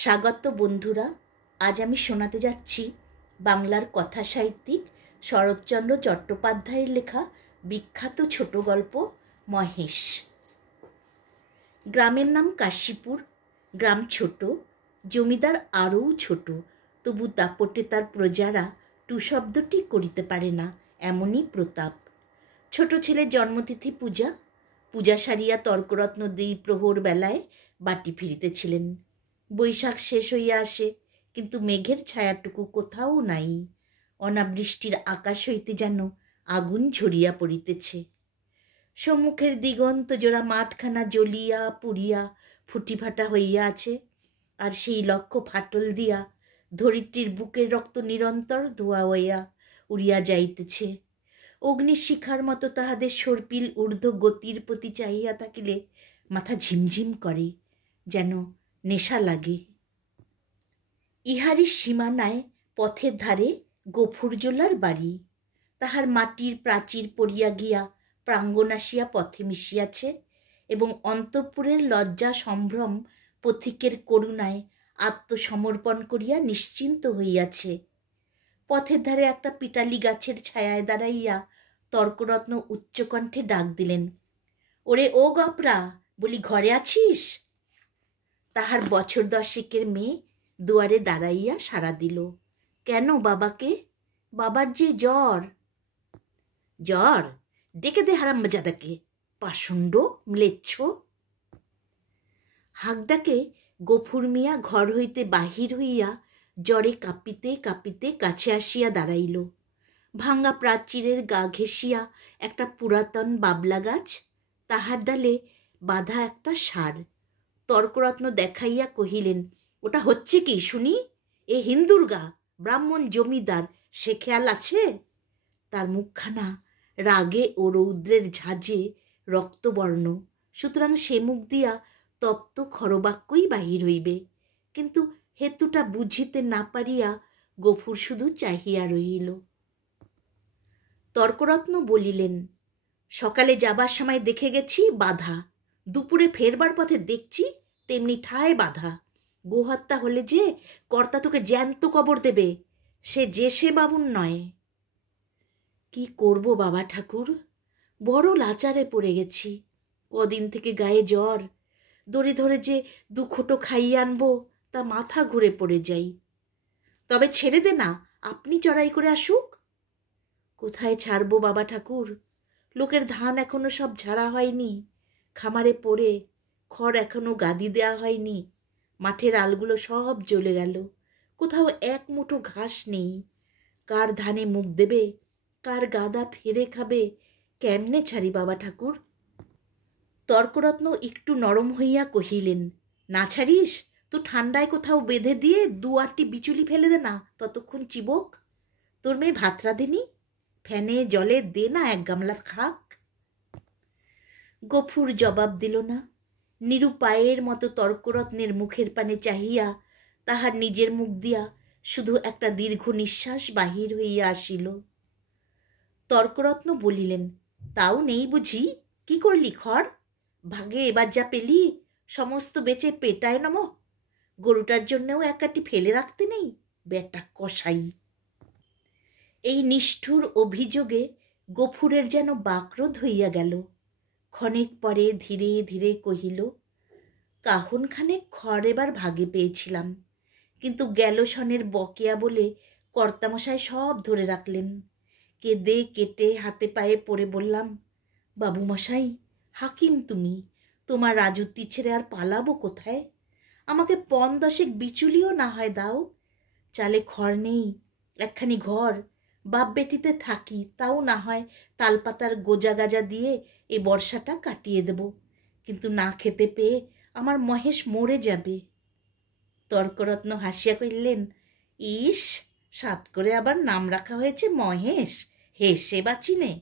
স্বাগত বন্ধুরা। আজ আমি শোনাতে যাচ্ছি বাংলার কথা সাহিত্যিক শরৎচন্দ্র চট্টোপাধ্যায়ের লেখা বিখ্যাত ছোট গল্প মহেশ। গ্রামের নাম কাশীপুর। গ্রাম ছোট, জমিদার আরও ছোট, তবু দাপটে তার প্রজারা টু শব্দটি করিতে পারে না, এমনই প্রতাপ। ছোট ছেলে জন্মতিথি পূজা। পূজা সারিয়া তর্করত্ন দ্বিপ্রহর বেলায় বাটি ফিরিতেছিলেন। বৈশাখ শেষ হইয়া আসে, কিন্তু মেঘের ছায়াটুকু কোথাও নাই। অনাবৃষ্টির আকাশ হইতে যেন আগুন ঝরিয়া পড়িতেছে। সম্মুখের দিগন্ত জোড়া মাঠখানা জ্বলিয়া পুড়িয়া ফুটিফাটা হইয়া আছে, আর সেই লক্ষ্য ফাটল দিয়া ধরিত্রীর বুকের রক্ত নিরন্তর ধোয়া হইয়া উড়িয়া যাইতেছে। অগ্নিশিখার মতো তাহাদের সর্পিল ঊর্ধ্ব গতির প্রতি চাহিয়া থাকিলে মাথা ঝিমঝিম করে, যেন নেশা লাগে। ইহারই সীমানায় পথের ধারে গফুরজোলার বাড়ি। তাহার মাটির প্রাচীর পড়িয়া গিয়া প্রাঙ্গণ আসিয়া পথে মিশিয়াছে, এবং অন্তঃপুরের লজ্জা সম্ভ্রম পথিকের করুণায় আত্মসমর্পণ করিয়া নিশ্চিন্ত হইয়াছে। পথের ধারে একটা পিটালি গাছের ছায়ায় দাঁড়াইয়া তর্করত্ন উচ্চকণ্ঠে ডাক দিলেন, ওরে ও গপরা, বলি ঘরে আছিস? তাহার বছর 10 মেয়ে দুয়ারে দাঁড়াইয়া সাড়া দিল। কেন বাবাকে? বাবার যে জ্বর। জ্বর? ডেকে দে হারামজাদাকে, পাষণ্ড ম্লেচ্ছ। হাঁকডাকে গফুর মিয়া ঘর হইতে বাহির হইয়া জ্বরে কাঁপিতে কাঁপিতে কাছে আসিয়া দাঁড়াইল। ভাঙ্গা প্রাচীরের গা ঘেঁষিয়া একটা পুরাতন বাবলা গাছ, তাহার ডালে বাঁধা একটা সার। তর্করত্ন দেখাইয়া কহিলেন, ওটা হচ্ছে কি শুনি? এ হিন্দুর গা, ব্রাহ্মণ জমিদার, সে খেয়াল আছে? তার মুখখানা রাগে ও রৌদ্রের ঝাঁজে রক্তবর্ণ, সুতরাং সে মুখ দিয়া তপ্ত খরবাক্যই বাহির হইবে। কিন্তু হেতুটা বুঝিতে না পারিয়া গফুর শুধু চাহিয়া রহিল। তর্করত্ন বলিলেন, সকালে যাবার সময় দেখে গেছি বাধা, দুপুরে ফেরবার পথে দেখছি তেমনি ঠায় বাধা। গোহত্যা হলে যে কর্তা তোকে জ্যান্ত কবর দেবে, সে বাবুন নয়। কি করব বাবা ঠাকুর, বড় লাচারে পড়ে গেছি। কদিন থেকে গায়ে জ্বর, দড়ি ধরে যে 2 খোটো খাইয়ে আনবো তা মাথা ঘুরে পড়ে যাই। তবে ছেড়ে দে না, আপনি চড়াই করে আসুক। কোথায় ছাড়বো বাবা ঠাকুর? লোকের ধান এখনো সব ঝাড়া হয়নি, খামারে পড়ে, খড় এখনো গাদি দেয়া হয়নি, মাঠের আলগুলো সব জ্বলে গেল, কোথাও এক মুঠো ঘাস নেই। কার ধানে মুখ দেবে, কার গাদা ফেরে খাবে, কেমনে ছাড়ি বাবা ঠাকুর? তর্করত্ন একটু নরম হইয়া কহিলেন, না ছাড়িস তো ঠান্ডায় কোথাও বেঁধে দিয়ে 2-8টি বিচুলি ফেলে দে না, ততক্ষণ চিবক। তোর মেয়ে ভাত রাঁধেনি? ফ্যানে জলে দে না 1 গামলা খাক। গফুর জবাব দিল না। নিরুপায়ের মতো তর্করত্নের মুখের পানে চাহিয়া তাহার নিজের মুখ দিয়া শুধু একটা দীর্ঘ নিঃশ্বাস বাহির হইয়া আসিল। তর্করত্ন বলিলেন, তাও নেই বুঝি? কি করলি খড়? ভাগে এবার যা পেলি সমস্ত বেচে পেটায় নম। গরুটার জন্যেও 1 কাঠি ফেলে রাখতে নেই, বেটা কসাই। এই নিষ্ঠুর অভিযোগে গফুরের যেন বাকরোধ হইয়া গেল। ক্ষণেক পরে ধীরে ধীরে কহিল, কাহনখানেক খড় এবার ভাগে পেয়েছিলাম, কিন্তু গেল সনের বকেয়া বলে কর্তামশাই সব ধরে রাখলেন। কেঁদে কেটে হাতে পায়ে পড়ে বললাম, বাবুমশাই, হাকিম তুমি, তোমার রাজত্বি ছেড়ে আর পালাবো কোথায়? আমাকে 10 বিচুলিও না হয় দাও। চালে খড় নেই, একখানি ঘর, বাপ বেটিতে থাকি, তাও না হয় তালপাতার গোজা গাজা দিয়ে এই বর্ষাটা কাটিয়ে দেব, কিন্তু না খেতে পেয়ে আমার মহেশ মরে যাবে। তর্করত্ন হাসিয়া কহিলেন, ইস, সাত করে আবার নাম রাখা হয়েছে মহেশ, হেসে বাঁচিনে।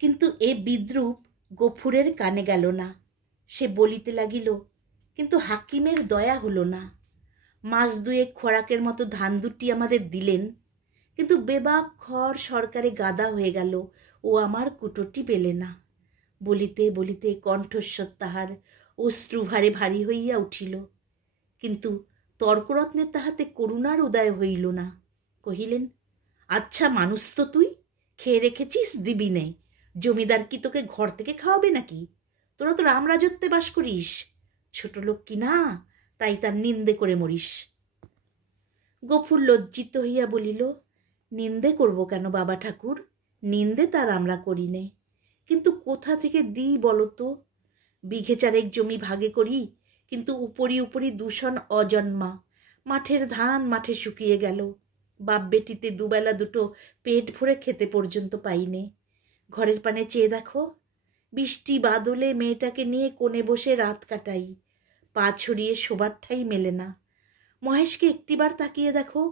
কিন্তু এ বিদ্রূপ গফুরের কানে গেল না। সে বলিতে লাগিল, কিন্তু হাকিমের দয়া হলো না। 2 মাস খোরাকের মতো ধান 2টি আমাদের দিলেন, কিন্তু বেবাক খড় সরকারে গাদা হয়ে গেল, ও আমার কুটোটি পেলে না। বলিতে বলিতে কণ্ঠস্বর তাহার অশ্রুভারে ভারী হইয়া উঠিল। কিন্তু তর্করত্নের তাহাতে করুণার উদয় হইল না। কহিলেন, আচ্ছা মানুষ তো তুই, খেয়ে রেখেছিস, দিবি নে। জমিদার কি তোকে ঘর থেকে খাওয়াবে নাকি? তোরা তো রামরাজত্বে বাস করিস, ছোট লোক কি না, তাই তার নিন্দে করে মরিস। গফুর লজ্জিত হইয়া বলিল, নিন্দে করব কেন বাবা ঠাকুর? নিন্দে তার আমরা করি নে, কিন্তু কোথা থেকে দিই বলো তো? বিঘে চারেক জমি ভাগে করি, কিন্তু উপরি উপরি দূষণ অজন্মা। মাঠের ধান মাঠে শুকিয়ে গেল, বাপ বেটিতে দুবেলা দুটো পেট ভরে খেতে পর্যন্ত পাইনে। ঘরের পানে চেয়ে দেখো, বৃষ্টি বাদলে মেয়েটাকে নিয়ে কোণে বসে রাত কাটাই, পা ছড়িয়ে শোবার ঠাই মেলে না। মহেশকে একটিবার তাকিয়ে দেখো,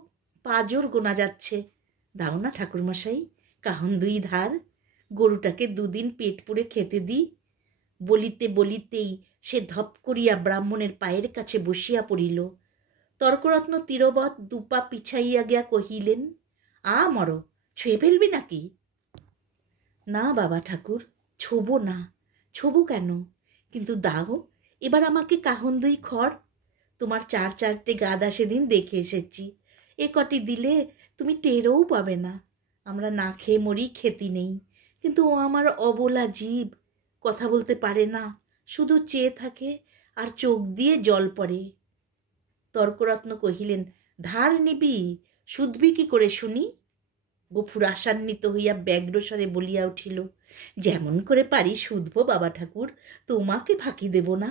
পা জোর গোনা যাচ্ছে। দাও না ঠাকুরমশাই, কাহন দুই ধার, গরুটাকে দুদিন পেট পুড়ে খেতে দিই। বলিতে বলিতেই সে ধপ করিয়া ব্রাহ্মণের পায়ের কাছে বসিয়া পড়িল। তর্করত্ন তীরবৎ দুপা পিছাইয়া গিয়া কহিলেন, আ মর, ছুঁয়ে ফেলবি নাকি? না বাবা ঠাকুর, ছোবো না। ছোবো কেন? কিন্তু দাও এবার আমাকে কাহন দুই খড়। তোমার চার চারটে গাদা সেদিন দেখে এসেছি, এ কটি দিলে তুমি টেরও পাবে না। আমরা না খেয়ে মরি, খেতি নেই, কিন্তু ও আমার অবলা জীব, কথা বলতে পারে না, শুধু চেয়ে থাকে আর চোখ দিয়ে জল পড়ে। তর্করত্ন কহিলেন, ধার নিবি, শুধবি কি করে শুনি? গফুর আশান্বিত হইয়া ব্যগ্রস্বরে বলিয়া উঠিল, যেমন করে পারি শুধবো বাবা ঠাকুর, তোমাকে ফাঁকি দেব না।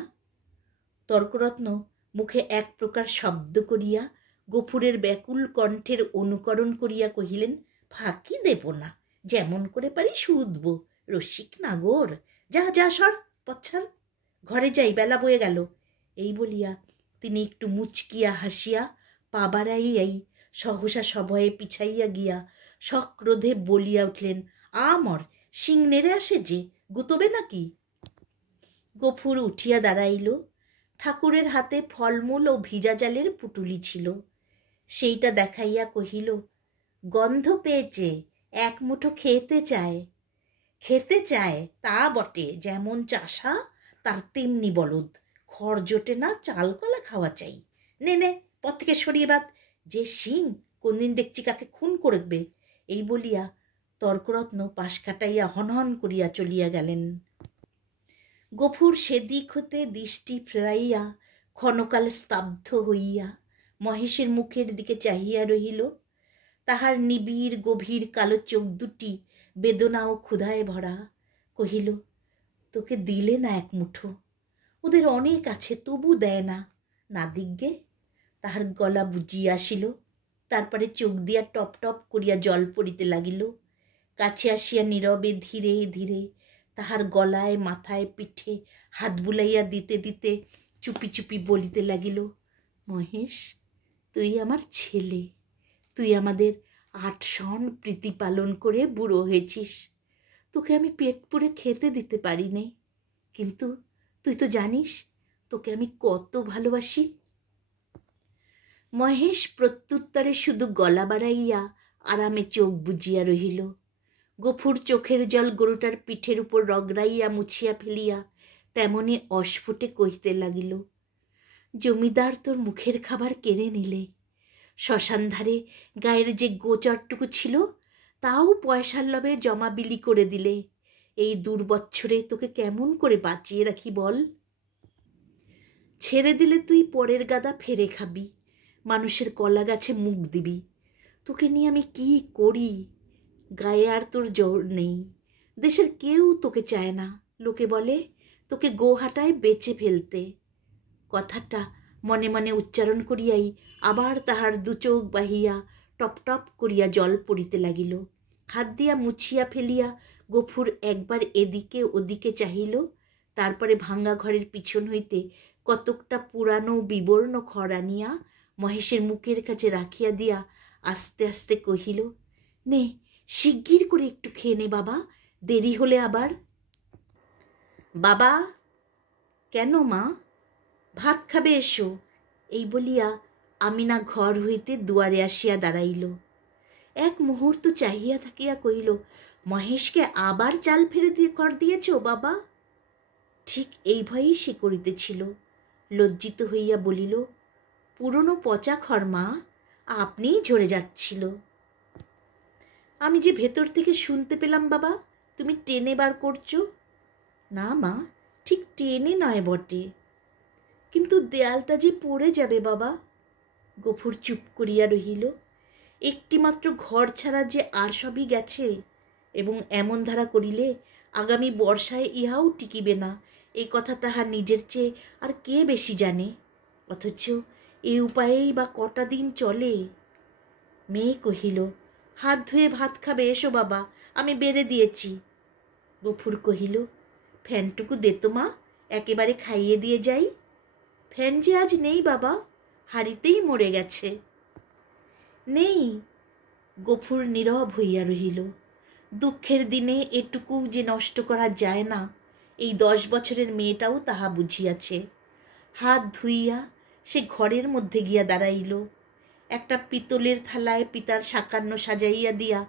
তর্করত্ন মুখে এক প্রকার শব্দ করিয়া গফুরের ব্যাকুল কণ্ঠের অনুকরণ করিয়া কহিলেন, ফাঁকি দেব না, যেমন করে পারি শুধবো। রসিক নাগর, যা যা সর, পচ্ছার, ঘরে যাই, বেলা বয়ে গেল। এই বলিয়া তিনি একটু মুচকিয়া হাসিয়া পা বাড়াইয়াই সহসা সভয়ে পিছাইয়া গিয়া সক্রোধে বলিয়া উঠলেন, আমর শিং নেড়ে আসে যে, গুতবে নাকি? গফুর উঠিয়া দাঁড়াইল। ঠাকুরের হাতে ফলমূল ও ভিজা জালের পুটুলি ছিল, সেইটা দেখাইয়া কহিল, গন্ধ পেয়েছে, এক মুঠো খেতে চায়। খেতে চায় তা বটে, যেমন চাষা তার তেমনি বলদ, খড় জোটে না, চাল কলা খাওয়া চাই। নে নে, পথ থেকে সরিয়ে বাদ, যে শিং কোনদিন দেখছি কাকে খুন করবে। এই বলিয়া তর্করত্ন পাশ কাটাইয়া হনহন করিয়া চলিয়া গেলেন। গফুর সেদিক হতে দৃষ্টি ফেরাইয়া ক্ষণকাল স্তব্ধ হইয়া মহেশের মুখের দিকে চাহিয়া রহিল। তাহার নিবিড় গভীর কালো চোখ দুটি বেদনা ও ক্ষুধায় ভরা। কহিল, তোকে দিলে না এক মুঠো? ওদের অনেক আছে, তবু দেয় না। না দিগ্গে। তাহার গলা বুঝিয়া আসিল, তারপরে চোখ দিয়া টপ টপ করিয়া জল পড়িতে লাগিল। কাছে আসিয়া নীরবে ধীরে ধীরে তাহার গলায়, মাথায়, পিঠে হাত বুলাইয়া দিতে দিতে চুপি চুপি বলিতে লাগিল, মহেশ, তুই আমার ছেলে, তুই আমাদের 8 সন প্রীতি পালন করে বুড়ো হয়েছিস। তোকে আমি পেট পুড়ে খেতে দিতে পারি নে, কিন্তু তুই তো জানিস তোকে আমি কত ভালোবাসি। মহেশ প্রত্যুত্তরে শুধু গলা বাড়াইয়া আরামে চোখ বুজিয়া রহিল। গফুর চোখের জল গরুটার পিঠের উপর রগড়াইয়া মুছিয়া ফেলিয়া তেমনি অস্ফুটে কহিতে লাগিল, জমিদার তোর মুখের খাবার কেড়ে নিলে, শ্মশান ধারে গায়ের যে গোচরটুকু ছিল তাও পয়সার লোভে জমা বিলি করে দিলে। এই দুর্বৎসরে তোকে কেমন করে বাঁচিয়ে রাখি বল? ছেড়ে দিলে তুই পরের গাদা ফেরে খাবি, মানুষের কলা গাছে মুখ দিবি। তোকে নিয়ে আমি কি করি? গায়ে আর তোর জোর নেই, দেশের কেউ তোকে চায় না, লোকে বলে তোকে গোহাটায় বেচে ফেলতে। কথাটা মনে মনে উচ্চারণ করিয়াই আবার তাহার দুচোখ বাহিয়া টপ টপ করিয়া জল পড়িতে লাগিল। হাত দিয়া মুছিয়া ফেলিয়া গফুর একবার এদিকে ওদিকে চাহিল, তারপরে ভাঙ্গা ঘরের পিছন হইতে কতকটা পুরানো বিবর্ণ খড় আনিয়া মহেশের মুখের কাছে রাখিয়া দিয়া আস্তে আস্তে কহিল, নে শিগগির করে একটু খেয়ে নে বাবা, দেরি হলে আবার। বাবা! কেন মা? ভাত খাবে, এসো। এই বলিয়া আমিনা ঘর হইতে দুয়ারে আসিয়া দাঁড়াইল। এক মুহূর্ত চাহিয়া থাকিয়া কহিল, মহেশকে আবার চাল ফেলে দিয়ে কর দিয়েছ বাবা? ঠিক এই ভয়েই সে করিতেছিল। লজ্জিত হইয়া বলিল, পুরনো পচা খড়মা আপনিই ঝরে যাচ্ছিল। আমি যে ভেতর থেকে শুনতে পেলাম বাবা, তুমি টেনে বার করছো। না মা, ঠিক টেনে নয় বটে, কিন্তু দেয়ালটা যে পড়ে যাবে বাবা। গফুর চুপ করিয়া রহিল। একটিমাত্র ঘর ছাড়া যে আর সবই গেছে, এবং এমন ধারা করিলে আগামী বর্ষায় ইহাও টিকিবে না, এই কথা তাহার নিজের চেয়ে আর কে বেশি জানে। অথচ এই উপায়েই বা কটা দিন চলে। মেয়ে কহিল, হাত ধুয়ে ভাত খাবে, এসো বাবা, আমি বেড়ে দিয়েছি। গফুর কহিল, ফ্যানটুকু দে তো মা, একেবারে খাইয়ে দিয়ে যাই। ফ্যান যে আজ নেই বাবা, হাড়িতেই মরে গেছে। নেই? গফুর নীরব হইয়া রহিল। দুঃখের দিনে এটুকু যে নষ্ট করা যায় না, এই 10 বছরের মেয়েটাও তাহা বুঝিয়াছে। হাত ধুইয়া সে ঘরের মধ্যে গিয়া দাঁড়াইল। একটা পিতলের থালায় পিতার সাকান্ন সাজাইয়া দিয়া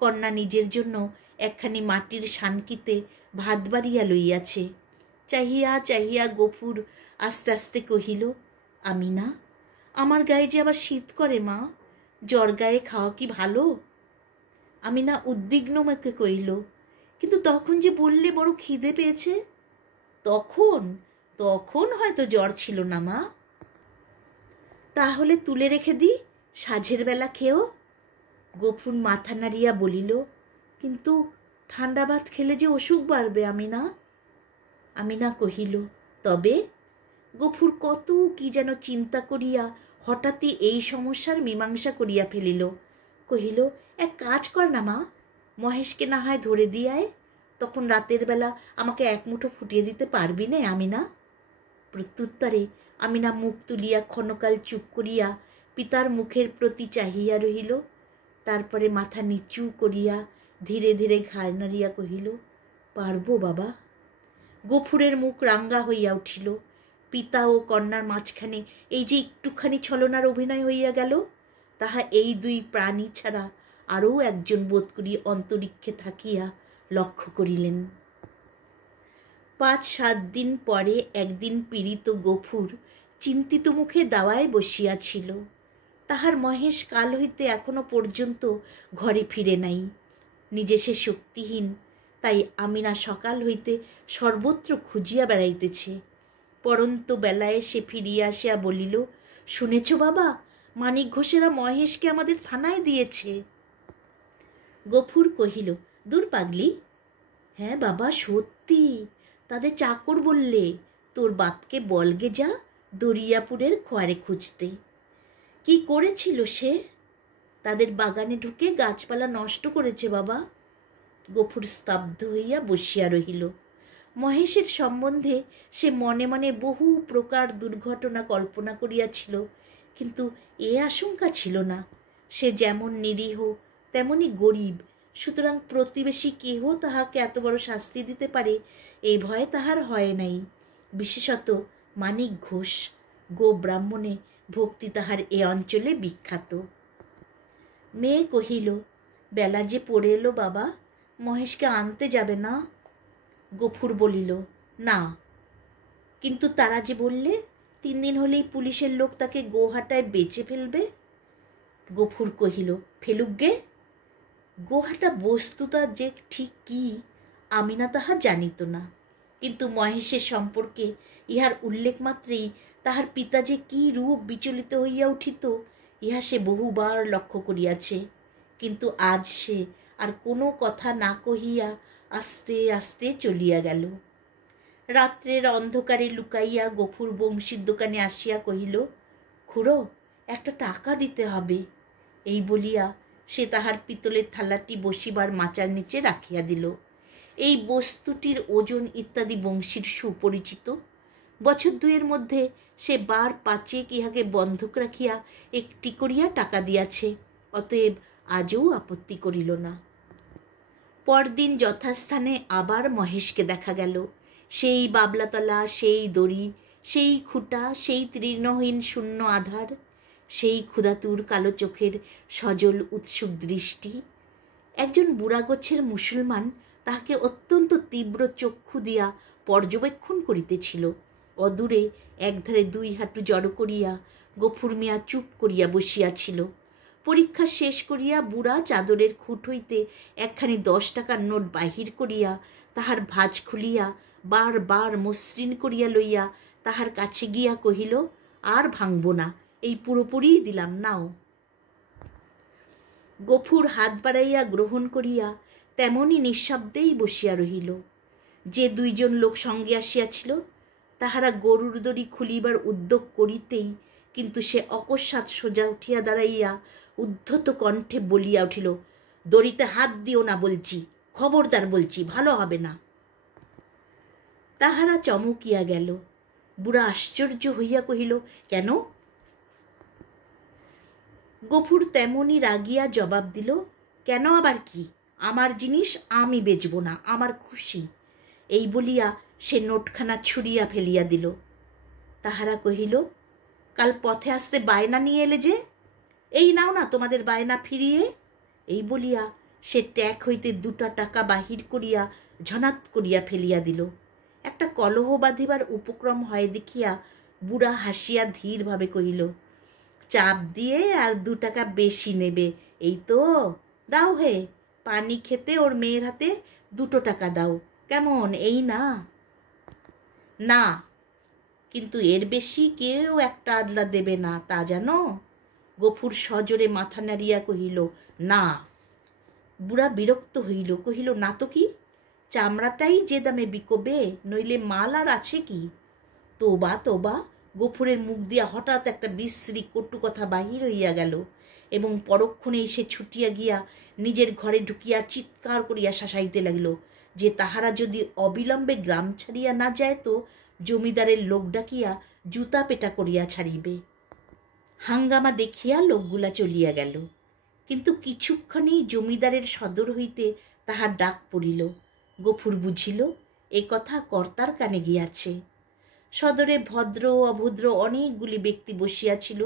কন্যা নিজের জন্য একখানি মাটির সানকিতে ভাত বাড়িয়া লইয়াছে। চাহিয়া চাহিয়া গফুর আস্তে আস্তে কহিল, আমিনা, আমার গায়ে যে আবার শীত করে মা, জ্বর গায়ে খাওয়া কি ভালো? আমিনা উদ্বিগ্ন মুখে কহিল, কিন্তু তখন যে বললে বড় খিদে পেয়েছে। তখন তখন হয়তো জ্বর ছিল না মা। তাহলে তুলে রেখে দিই, সাঁঝের বেলা খেয়েও। গফুর মাথা নাড়িয়া বলিল, কিন্তু ঠান্ডা ভাত খেলে যে অসুখ বাড়বে আমিনা। আমিনা কহিল, তবে? গফুর কত কি যেন চিন্তা করিয়া হঠাৎই এই সমস্যার মীমাংসা করিয়া ফেলিল। কহিল, এক কাজ কর না মা, মহেশকে না হয় ধরে দিয়ায়, তখন রাতের বেলা আমাকে এক মুঠো ফুটিয়ে দিতে পারবি নে আমিনা। প্রত্যুত্তরে আমিনা মুখ তুলিয়া ক্ষণকাল চুপ করিয়া পিতার মুখের প্রতি চাহিয়া রহিল। তারপরে মাথা নিচু করিয়া ধীরে ধীরে ঘাড় নাড়িয়া কহিল, পারবো বাবা। গফুরের মুখ রাঙ্গা হইয়া উঠিল। পিতা ও কন্যার মাঝখানে এই যে একটুখানি ছলনার অভিনয় হইয়া গেল, তাহা এই দুই প্রাণী ছাড়া আরও একজন বোধ করি অন্তরিক্ষে থাকিয়া লক্ষ্য করিলেন। 5-7 দিন পরে একদিন পীড়িত গফুর চিন্তিত মুখে দাওয়ায় বসিয়াছিল। তাহার মহেশ কাল হইতে এখনো পর্যন্ত ঘরে ফিরে নাই। নিজে সে শক্তিহীন, তাই আমিনা সকাল হইতে সর্বত্র খুঁজিয়া বেড়াইতেছে। পরন্ত বেলায় সে ফিরিয়া আসিয়া বলিল, শুনেছ বাবা, মানিক ঘোষেরা মহেশকে আমাদের থানায় দিয়েছে। গফুর কহিল, দূর পাগলি। হ্যাঁ বাবা, সত্যি, তাদের চাকর বললে তোর বাপকে বলগে যা দরিয়াপুরের খোয়ারে খুঁজতে। কি করেছিল সে? তাদের বাগানে ঢুকে গাছপালা নষ্ট করেছে বাবা। গফুর স্তব্ধ হইয়া বসিয়া রহিল। মহেশের সম্বন্ধে সে মনে মনে বহু প্রকার দুর্ঘটনা কল্পনা করিয়াছিল, কিন্তু এ আশঙ্কা ছিল না। সে যেমন নিরীহ তেমনি গরিব, সুতরাং প্রতিবেশী কেহ তাহাকে এত বড় শাস্তি দিতে পারে এই ভয়ে তাহার হয় নাই। বিশেষত মানিক ঘোষ, গো ব্রাহ্মণে ভক্তি তাহার এ অঞ্চলে বিখ্যাত। মেয়ে কহিল, বেলা যে পড়ে এলো বাবা, মহেশকে আনতে যাবে না? গফুর বলিল, না। কিন্তু তারা যে বললে 3 দিন হলেই পুলিশের লোক তাকে গোহাটায় বেচে ফেলবে। গফুর কহিল, ফেলুক গে। গোহাটা বস্তুতা যে ঠিক কি আমিনা তাহা জানিত না, কিন্তু মহেশের সম্পর্কে ইহার উল্লেখ মাত্রেই তাহার পিতা যে কি রূপ বিচলিত হইয়া উঠিত, ইহা সে বহুবার লক্ষ্য করিয়াছে। কিন্তু আজ সে আর কোনো কথা না কহিয়া আস্তে আস্তে চলিয়া গেল। রাত্রের অন্ধকারে লুকাইয়া গফুর বংশীর দোকানে আসিয়া কহিল, খুড়ো, একটা টাকা দিতে হবে। এই বলিয়া সে তাহার পিতলের থালাটি বসিবার মাচার নিচে রাখিয়া দিল। এই বস্তুটির ওজন ইত্যাদি বংশীর সুপরিচিত। বছর 2 মধ্যে সে 5 ইহাকে বন্ধক রাখিয়া একটি করিয়া টাকা দিয়াছে, অতএব আজও আপত্তি করিল না। পরদিন যথাস্থানে আবার মহেশকে দেখা গেল। সেই বাবলাতলা, সেই দড়ি, সেই খুঁটা, সেই তৃণহীন শূন্য আধার, সেই ক্ষুধাতুর কালো চোখের সজল উৎসুক দৃষ্টি। একজন বুড়াগোছের মুসলমান তাহাকে অত্যন্ত তীব্র চক্ষু দিয়া পর্যবেক্ষণ করিতেছিল। অদূরে একধারে 2 হাঁটু জড়ো করিয়া গফুর মিয়া চুপ করিয়া বসিয়াছিল। পরীক্ষা শেষ করিয়া বুড়া চাদরের খুঁট হইতে একখানি 10 টাকার নোট বাহির করিয়া তাহার ভাঁজ খুলিয়া বার বার মসৃণ করিয়া লইয়া তাহার কাছে গিয়া কহিল, আর ভাঙব না, এই পুরোপুরিই দিলাম, নাও। গফুর হাত বাড়াইয়া গ্রহণ করিয়া তেমনই নিঃশব্দেই বসিয়া রহিল। যে 2 জন লোক সঙ্গে আসিয়াছিল তাহারা গরুর দড়ি খুলিবার উদ্যোগ করিতেই কিন্তু সে অকস্মাৎ সোজা উঠিয়া দাঁড়াইয়া উদ্ধত কণ্ঠে বলিয়া উঠিল, দড়িতে হাত দিও না বলছি, খবরদার বলছি, ভালো হবে না। তাহারা চমকিয়া গেল। বুড়া আশ্চর্য হইয়া কহিল, কেন? গফুর তেমনি রাগিয়া জবাব দিল, কেন আবার কি? আমার জিনিস আমি বেচব না, আমার খুশি। এই বলিয়া সে নোটখানা ছুঁড়িয়া ফেলিয়া দিল। তাহারা কহিল, কাল পথে আসতে বায়না নিয়ে এলে যে, এই নাও না তোমাদের বায়না ফিরিয়ে। এই বলিয়া সে ট্যাক হইতে 2 টাকা বাহির করিয়া ঝনাত করিয়া ফেলিয়া দিল। একটা কলহ বাঁধিবার উপক্রম হয় দেখিয়া বুড়া হাসিয়া ধীরভাবে কহিল, চাপ দিয়ে আর 2 টাকা বেশি নেবে, এই তো? দাও হে, পানি খেতে ওর মেয়ের হাতে 2 টাকা দাও, কেমন, এই না? না, কিন্তু এর বেশি কেউ একটা আদলা দেবে না, তা জানো? গফুর সজোরে মাথা নাড়িয়া কহিল, না। বুড়া বিরক্ত হইল, কহিল, না তো কি? চামড়াটাই যে দামে বিকোবে, নইলে মাল আর আছে কি? তোবা তোবা! গফুরের মুখ দিয়া হঠাৎ একটা বিশ্রী কটু কথা বাহির হইয়া গেল এবং পরক্ষণেই সে ছুটিয়া গিয়া নিজের ঘরে ঢুকিয়া চিৎকার করিয়া শাসাইতে লাগিল যে তাহারা যদি অবিলম্বে গ্রাম ছাড়িয়া না যায় তো জমিদারের লোক ডাকিয়া জুতা পেটা করিয়া ছাড়িবে। হাঙ্গামা দেখিয়া লোকগুলা চলিয়া গেল, কিন্তু কিছুক্ষণেই জমিদারের সদর হইতে তাহার ডাক পড়িল। গফুর বুঝিল এ কথা কর্তার কানে গিয়াছে। সদরে ভদ্র অভদ্র অনেকগুলি ব্যক্তি বসিয়াছিল।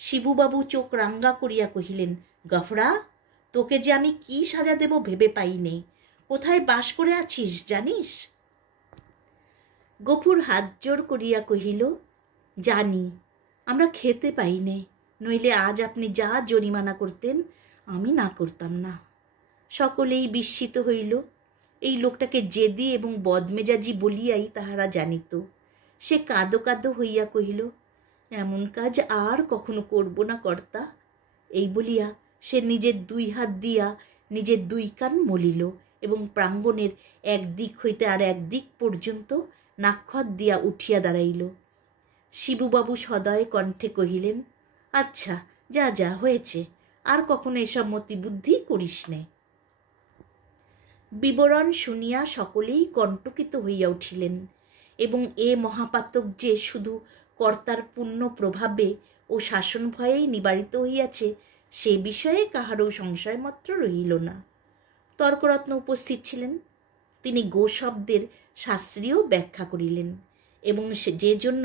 শিবুবাবু চোখ রাঙ্গা করিয়া কহিলেন, গফরা, তোকে যে আমি কি সাজা দেব ভেবে পাইনে। কোথায় বাস করে আছিস জানিস? গফুর হাত জোর করিয়া কহিল, জানি, আমরা খেতে পাইনে, নইলে আজ আপনি যা জরিমানা করতেন আমি না করতাম না। সকলেই বিস্মিত হইল। এই লোকটাকে জেদি এবং বদমেজাজি বলিয়াই তাহারা জানিত। সে কাঁদো কাঁদো হইয়া কহিল, এমন কাজ আর কখনো করব না কর্তা। এই বলিয়া সে নিজের 2 হাত দিয়া নিজের 2 কান মলিল এবং প্রাঙ্গণের এক দিক হইতে আর এক দিক পর্যন্ত নাক্ষত দিয়া উঠিয়া দাঁড়াইল। শিবুবাবু সদয় কণ্ঠে কহিলেন, আচ্ছা, যা যা হয়েছে, আর কখনো এসব মতিবুদ্ধি করিস নে। বিবরণ শুনিয়া সকলেই কণ্টকিত হইয়া উঠিলেন এবং এ মহাপাতক যে শুধু কর্তার পুণ্য প্রভাবে ও শাসন ভয়েই নিবারিত হইয়াছে সে বিষয়ে কাহারও সংশয়মাত্র রহিল না। তর্করত্ন উপস্থিত ছিলেন। তিনি গো শব্দের শাস্ত্রীয় ব্যাখ্যা করিলেন এবং যে জন্য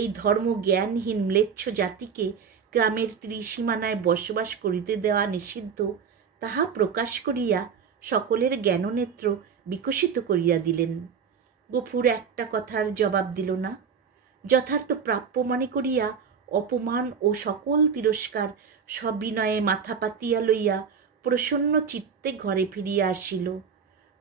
এই ধর্ম জ্ঞানহীন ম্লেচ্ছ জাতিকে গ্রামের ত্রিসীমানায় বসবাস করিতে দেওয়া নিষিদ্ধ তাহা প্রকাশ করিয়া সকলের জ্ঞাননেত্র বিকশিত করিয়া দিলেন। গফুর একটা কথার জবাব দিল না। যথার্থ প্রাপ্য মনে করিয়া অপমান ও সকল তিরস্কার সবিনয়ে মাথা পাতিয়া লইয়া প্রসন্ন চিত্তে ঘরে ফিরিয়া আসিল।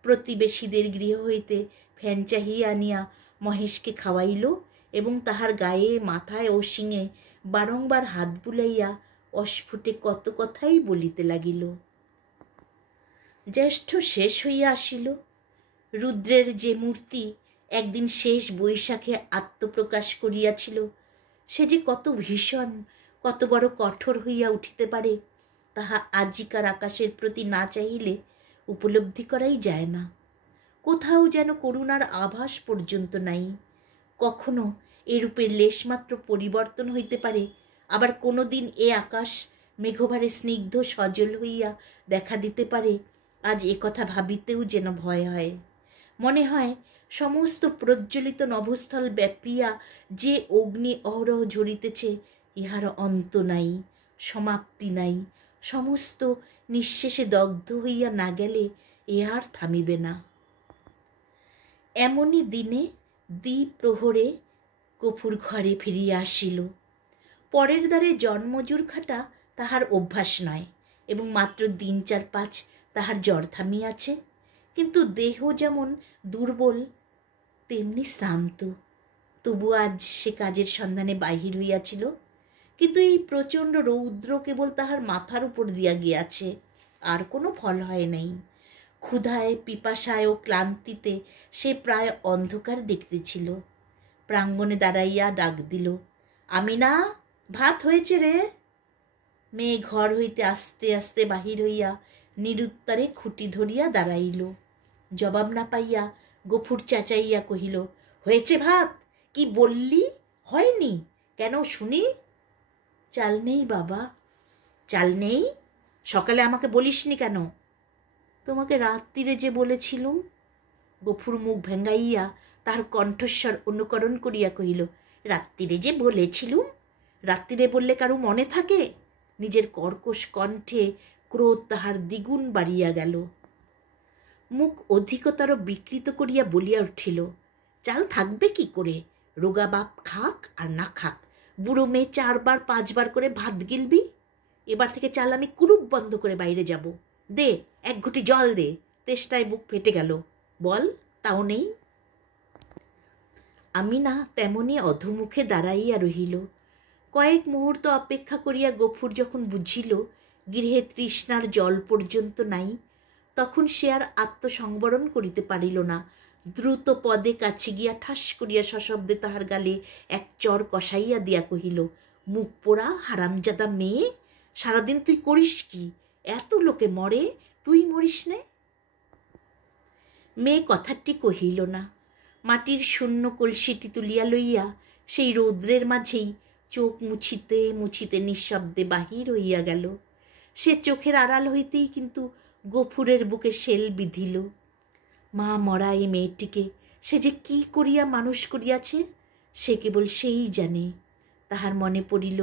প্রতিবেশীদের গৃহ হইতে ফ্যান চাহিয়া আনিয়া মহেশকে খাওয়াইল এবং তাহার গায়ে, মাথায় ও শিঙে বারংবার হাত বুলাইয়া অস্ফুটে কত কথাই বলিতে লাগিল। জ্যৈষ্ঠ শেষ হইয়া আসিল। রুদ্রের যে মূর্তি একদিন শেষ বৈশাখে আত্মপ্রকাশ করিয়াছিল সে যে কত ভীষণ, কত বড় কঠোর হইয়া উঠিতে পারে তাহা আজিকার আকাশের প্রতি না চাহিলে উপলব্ধি করাই যায় না। কোথাও যেন করুণার আভাস পর্যন্ত নাই। কখনো এরূপের লেশমাত্র পরিবর্তন হইতে পারে, আবার কোনো দিন এ আকাশ মেঘভারে স্নিগ্ধ সজল হইয়া দেখা দিতে পারে। আজ এ কথা ভাবিতেও যেন ভয় হয়। মনে হয় সমস্ত প্রজ্বলিত নভস্থল ব্যাপিয়া যে অগ্নি অহরহ ঝরিতেছে ইহার অন্ত নাই, সমাপ্তি নাই। সমস্ত নিঃশেষে দগ্ধ হইয়া না গেলে এ আর থামিবে না। এমনই দিনে দ্বিপ্রহরে গফুর ঘরে ফিরিয়া আসিল। পরের দ্বারে জন্মজুর খাটা তাহার অভ্যাস নয়, এবং মাত্র 3-4-5 তাহার জ্বর থামিয়াছে। কিন্তু দেহ যেমন দুর্বল তেমনি শ্রান্ত। তবু আজ সে কাজের সন্ধানে বাহির হইয়াছিল, কিন্তু এই প্রচণ্ড রৌদ্র কেবল তাহার মাথার উপর দিয়া গিয়াছে, আর কোনো ফল হয় নাই। ক্ষুধায়, পিপাসায় ও ক্লান্তিতে সে প্রায় অন্ধকার দেখতেছিল। প্রাঙ্গণে দাঁড়াইয়া ডাক দিল, আমিনা, ভাত হয়েছে রে। মেয়ে ঘর হইতে আস্তে আস্তে বাহির হইয়া নিরুত্তরে খুঁটি ধরিয়া দাঁড়াইল। জবাব না পাইয়া গফুর চেঁচাইয়া কহিল, হয়েছে ভাত? কি বললি? হয়নি কেন শুনি? চাল নেই বাবা। চাল নেই? সকালে আমাকে বলিসনি কেন? তোমাকে রাত্রিরে যে বলেছিলুম। গফুর মুখ ভেঙ্গাইয়া তাহার কণ্ঠস্বর অনুকরণ করিয়া কহিল, রাত্রিরে যে বলেছিলুম? রাত্রিরে বললে কারু মনে থাকে? নিজের কর্কশ কণ্ঠে ক্রোধ তাহার দ্বিগুণ বাড়িয়া গেল। মুখ অধিকতর বিকৃত করিয়া বলিয়া উঠিল, চাল থাকবে কি করে? রোগা বাপ খাক আর না খাক, বুড়ো মেয়ে 4-5 করে ভাত গিলবি। এবার থেকে চাল আমি কুরুপ বন্ধ করে বাইরে যাব। দে 1 ঘুঁটি জল দে। তেষ্টায় বুক ফেটে গেল। বল, তাও নেই। আমি না তেমনি অধোমুখে দাঁড়াইয়া রহিল। কয়েক মুহূর্ত অপেক্ষা করিয়া গফুর যখন বুঝিল গৃহে তৃষ্ণার জল পর্যন্ত নাই, তখন সে আর আত্মসংবরণ করিতে পারিল না। দ্রুত পদে কাছে গিয়া ঠাস করিয়া সশব্দে তাহার গালে 1 চর কষাইয়া দিয়া কহিল, মুখ পোড়া হারামজাদা মেয়ে, সারাদিন তুই করিস কি? এত লোকে মরে, তুই মরিস নে? মেয়ে কথাটি কহিল না। মাটির শূন্য কলসিটি তুলিয়া লইয়া সেই রৌদ্রের মাঝেই চোখ মুছিতে মুছিতে নিঃশব্দে বাহির হইয়া গেল। সে চোখের আড়াল হইতেই কিন্তু গফুরের বুকে শেল বিঁধিল। মা মরা এই মেয়েটিকে সে যে কি করিয়া মানুষ করিয়াছে সে কেবল সেই জানে। তাহার মনে পড়িল,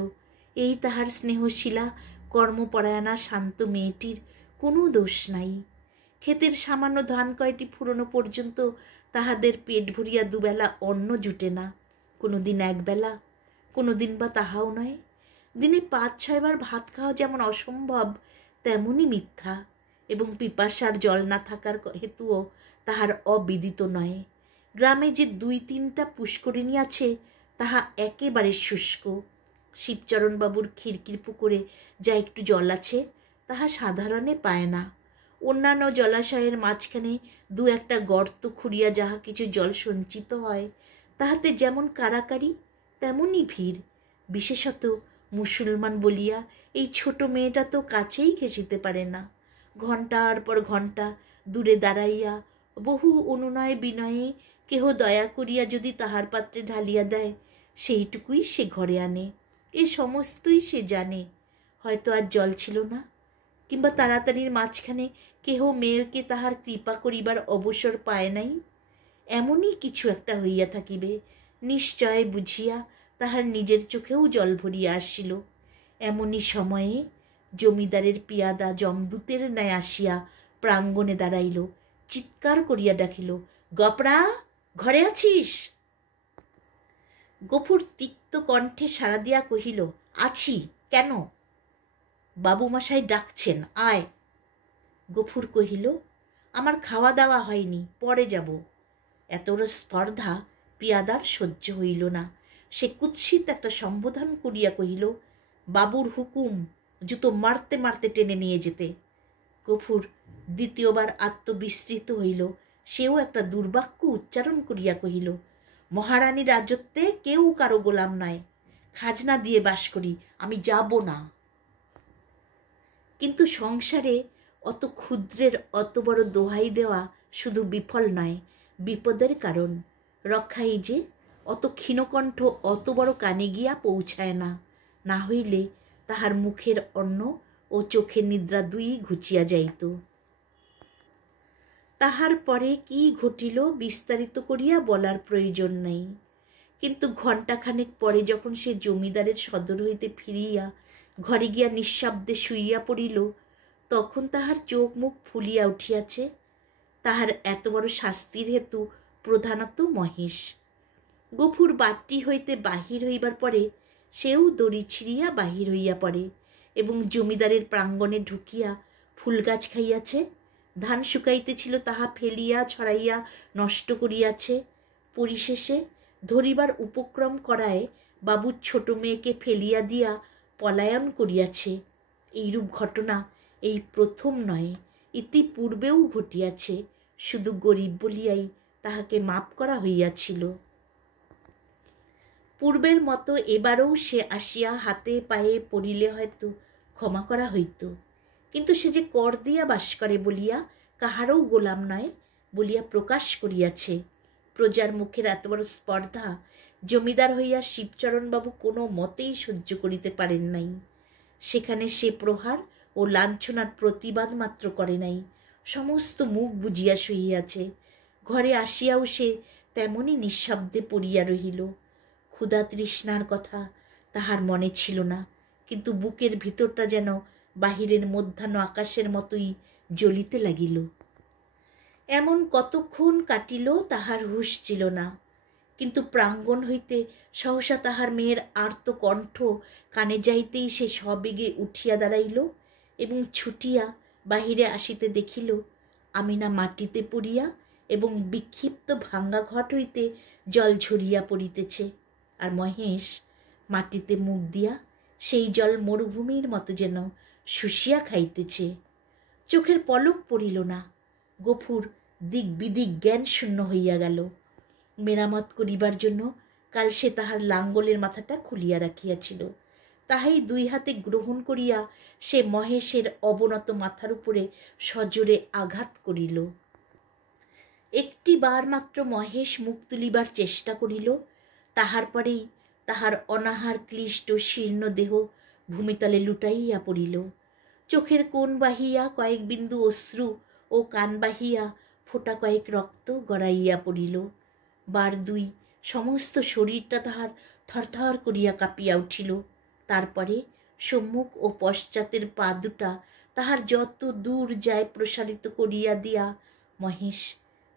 এই তাহার স্নেহশীলা কর্মপরায়ণা শান্ত মেয়েটির কোনো দোষ নাই। ক্ষেতের সামান্য ধান কয়টি ফুরোনো পর্যন্ত তাহাদের পেট ভরিয়া দুবেলা অন্ন জুটে না। কোনো দিন 1 বেলা, কোনো দিন বা তাহাও নয়। দিনে 5-6 বার ভাত খাওয়া যেমন অসম্ভব তেমনই মিথ্যা, এবং পিপাসার জল না থাকার হেতুও তাহার অবিদিত নয়। গ্রামে যে 2-3টা পুষ্করিণী আছে তাহা একেবারে শুষ্ক। শিবচরণবাবুর খিড়কির পুকুরে যা একটু জল আছে তাহা সাধারণে পায় না। অন্যান্য জলাশয়ের মাঝখানে 2-1টা গর্ত খুঁড়িয়া যাহা কিছু জল সঞ্চিত হয় তাহাতে যেমন কারাকারি তেমনই ভিড়। বিশেষত মুসলমান বলিয়া এই ছোট মেয়েটা তো কাছেই ঘেঁষিতে পারে না। ঘণ্টার পর ঘণ্টা দূরে দাঁড়াইয়া বহু অনুনয় বিনয়ে কেহ দয়া করিয়া যদি তাহার পাত্রে ঢালিয়া দেয় সেইটুকুই সে ঘরে আনে। এ সমস্তই সে জানে। হয়তো আর জল ছিল না, কিংবা তাড়াতাড়ির মাঝখানে কেহ মেয়েকে তাহার কৃপা করিবার অবসর পায় নাই। এমনই কিছু একটা হইয়া থাকিবে নিশ্চয় বুঝিয়া তাহার নিজের চোখেও জল ভরিয়া আসিল। এমনই সময়ে জমিদারের পিয়াদা যমদূতের ন্যায় আসিয়া প্রাঙ্গণে দাঁড়াইল। চিৎকার করিয়া ডাকিল, গপরা, ঘরে আছিস? গফুর তিক্ত কণ্ঠে সাড়া দিয়া কহিল, আছি। কেন? বাবুমশাই ডাকছেন, আয়। গফুর কহিল, আমার খাওয়া দাওয়া হয়নি, পরে যাব। এত বড় স্পর্ধা পিয়াদার সহ্য হইল না। সে কুৎসিত একটা সম্বোধন করিয়া কহিল, বাবুর হুকুম, জুতো মারতে মারতে টেনে নিয়ে যেতে। গফুর দ্বিতীয়বার আত্মবিস্মৃত হইল। সেও একটা দুর্বাক্য উচ্চারণ করিয়া কহিল, মহারানী রাজত্বে কেউ কারো গোলাম নয়, খাজনা দিয়ে বাস করি, আমি যাব না। কিন্তু সংসারে অত ক্ষুদ্রের অত বড় দোহাই দেওয়া শুধু বিফল নয়, বিপদের কারণ। রক্ষাই যে অত ক্ষীণকণ্ঠ অত বড় কানে গিয়া পৌঁছায় না, না হইলে তাহার মুখের অন্ন ও চোখের নিদ্রা 2ই ঘুচিয়া যাইত। তাহার পরে কি ঘটিল বিস্তারিত করিয়া বলার প্রয়োজন নাই। কিন্তু ঘণ্টাখানেক পরে যখন সে জমিদারের সদর হইতে ফিরিয়া ঘরে গিয়া নিঃশব্দে শুইয়া পড়িল, তখন তাহার চোখ মুখ ফুলিয়া উঠিয়াছে। তাহার এত বড় শাস্তির হেতু প্রধানত মহেশ। গফুর বাট্টি হইতে বাহির হইবার পরে সেও দড়ি ছিঁড়িয়া বাহির হইয়া পড়ে এবং জমিদারের প্রাঙ্গণে ঢুকিয়া ফুল গাছ খাইয়াছে, ধান শুকাইতেছিল তাহা ফেলিয়া ছড়াইয়া নষ্ট করিয়াছে, পরিশেষে ধরিবার উপক্রম করায় বাবুর ছোট মেয়েকে ফেলিয়া দিয়া পলায়ন করিয়াছে। এইরূপ ঘটনা এই প্রথম নয়, ইতিপূর্বেও ঘটিয়াছে, শুধু গরিব বলিয়াই তাহাকে মাপ করা হইয়াছিল। পূর্বের মতো এবারও সে আসিয়া হাতে পায়ে পড়িলে হয়তো ক্ষমা করা হইত, কিন্তু সে যে কর দিয়া বাস করে বলিয়া কাহারও গোলাম নয় বলিয়া প্রকাশ করিয়াছে। প্রজার মুখের এত বড় স্পর্ধা জমিদার হইয়া শিবচরণবাবু কোনো মতেই সহ্য করিতে পারেন নাই। সেখানে সে প্রহার ও লাঞ্ছনার প্রতিবাদ মাত্র করে নাই, সমস্ত মুখ বুজিয়া শুইয়াছে। ঘরে আসিয়াও সে তেমনই নিঃশব্দে পড়িয়া রহিল। ক্ষুধা তৃষ্ণার কথা তাহার মনে ছিল না, কিন্তু বুকের ভিতরটা যেন বাহিরের মধ্যাহ্ন আকাশের মতোই জ্বলিতে লাগিল। এমন কতক্ষণ কাটিল তাহার হুঁশ ছিল না, কিন্তু প্রাঙ্গণ হইতে সহসা তাহার মেয়ের আর্ত কণ্ঠ কানে যাইতেই সে সবেগে উঠিয়া দাঁড়াইল এবং ছুটিয়া বাহিরে আসিতে দেখিল আমিনা মাটিতে পড়িয়া এবং বিক্ষিপ্ত ভাঙ্গা ঘট হইতে জল ঝরিয়া পড়িতেছে, আর মহেশ মাটিতে মুখ দিয়া সেই জল মরুভূমির মতো যেন শুষিয়া খাইতেছে। চোখের পলক পড়িল না। গফুর দিক বিদিক জ্ঞান শূন্য হইয়া গেল। মেরামত করিবার জন্য কাল সে তাহার লাঙ্গলের মাথাটা খুলিয়া রাখিয়াছিল, তাহাই দুই হাতে গ্রহণ করিয়া সে মহেশের অবনত মাথার উপরে সজোরে আঘাত করিল। একটি বার মাত্র মহেশ মুখ তুলিবার চেষ্টা করিল, তাহার পরেই তাহার অনাহার ক্লিষ্ট শীর্ণ দেহ ভূমিতলে লুটাইয়া পড়িল। চোখের কোণ বাহিয়া কয়েক বিন্দু অশ্রু ও কান বাহিয়া ফোঁটা কয়েক রক্ত গড়াইয়া পড়িল। বার দুই সমস্ত শরীরটা তাহার থরথর করিয়া কাঁপিয়া উঠিল। তারপরে সম্মুখ ও পশ্চাতের পা দুটা তাহার যত দূর যায় প্রসারিত করিয়া দিয়া মহেশ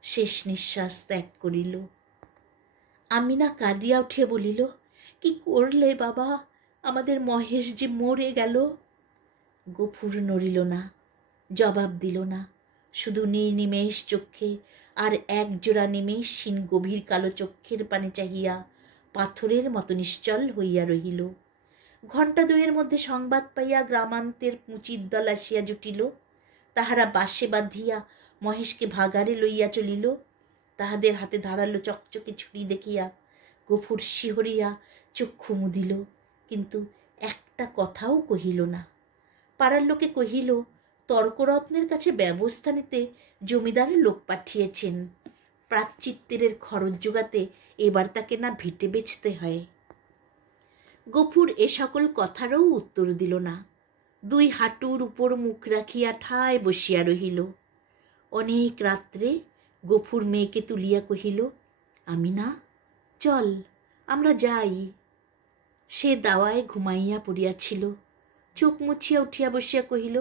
শেষ নিঃশ্বাস ত্যাগ করিল। আমিনা কাঁদিয়া উঠিয়া বলিল, কি করলে বাবা, আমাদের মহেশ যে মরে গেল। গফুর নড়িল না, জবাব দিল না, শুধু নির্নিমেষ চক্ষে আর একজোড়া নিমেষহীন গভীর কালো চক্ষের পানে চাহিয়া পাথরের মতো নিশ্চল হইয়া রহিল। ঘণ্টা দুয়ের মধ্যে সংবাদ পাইয়া গ্রামান্তের মুচির দল আসিয়া জুটিল। তাহারা বাঁশে বাঁধিয়া মহেশকে ভাগাড়ে লইয়া চলিল। তাহাদের হাতে ধারালো চকচকে ছুরি দেখিয়া গফুর শিহরিয়া চক্ষু মুদিল, কিন্তু একটা কথাও কহিল না। পাড়ার লোকে কহিল, তর্করত্নের কাছে ব্যবস্থা নিতে জমিদারের লোক পাঠিয়েছেন, প্রাচ্চিত্তের খরচ জোগাতে এবার তাকে না ভিটে বেচতে হয়। গফুর এ সকল কথারও উত্তর দিল না, দুই হাঁটুর উপর মুখ রাখিয়া ঠায় বসিয়া রহিল। অনেক রাত্রে গফুর মেয়েকে তুলিয়া কহিল, আমিনা চল আমরা যাই। সে দাওয়ায় ঘুমাইয়া পড়িয়াছিল। চোখ মুছিয়া উঠিয়া বসিয়া কহিল,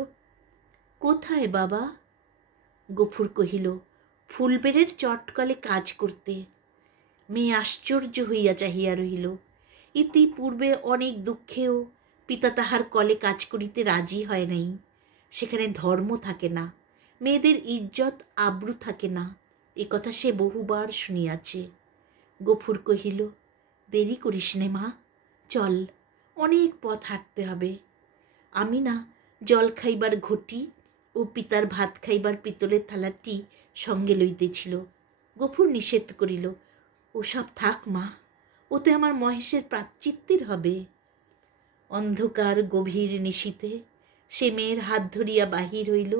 কোথায় বাবা? গফুর কহিল, ফুলবেড়ের চটকলে কাজ করতে। মেয়ে আশ্চর্য হইয়া চাহিয়া রহিল। ইতিপূর্বে অনেক দুঃখেও পিতা তাহার কলে কাজ করিতে রাজি হয় নাই। সেখানে ধর্ম থাকে না, মেয়েদের ইজ্জত আব্রু থাকে না, এ কথা সে বহুবার শুনিয়াছে। গফুর কহিল, দেরি করিস নে মা, চল, অনেক পথ হাঁটতে হবে। আমিনা জল খাইবার ঘটি ও পিতার ভাত খাইবার পিতলের থালাটি সঙ্গে লইতেছিল। গফুর নিষেধ করিল, ওসব থাক মা, ওতে আমার মহেশের প্রাচ্চিত্তের হবে। অন্ধকার গভীর নিশীথে সে মেয়ের হাত ধরিয়া বাহির হইল।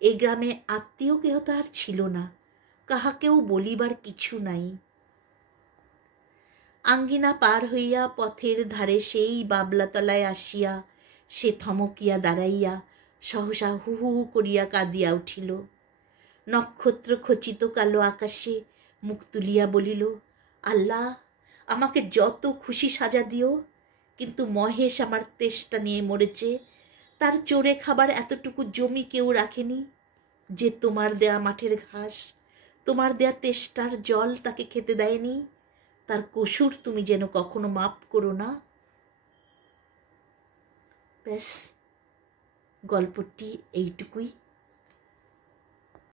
এই গ্রামে আত্মীয় কেহ তাহার ছিল না, কাহাকেও বলিবার কিছু নাই। আঙ্গিনা পার হইয়া পথের ধারে সেই বাবলাতলায় আসিয়া সে থমকিয়া দাঁড়াইয়া সহসা হু হু করিয়া কাঁদিয়া উঠিল। নক্ষত্র খচিত কালো আকাশে মুখ তুলিয়া বলিল, আল্লাহ, আমাকে যত খুশি সাজা দিও, কিন্তু মহেশ আমার তেষ্টা নিয়ে মরেছে। তার চোরে খাবার এতটুকু জমি কেউ রাখেনি যে তোমার দেয়া মাঠের ঘাস, তোমার দেয়া তেষ্টার জল তাকে খেতে দেয়নি। তার কসুর তুমি যেন কখনো মাপ করো না। ব্যাস, গল্পটি এইটুকুই।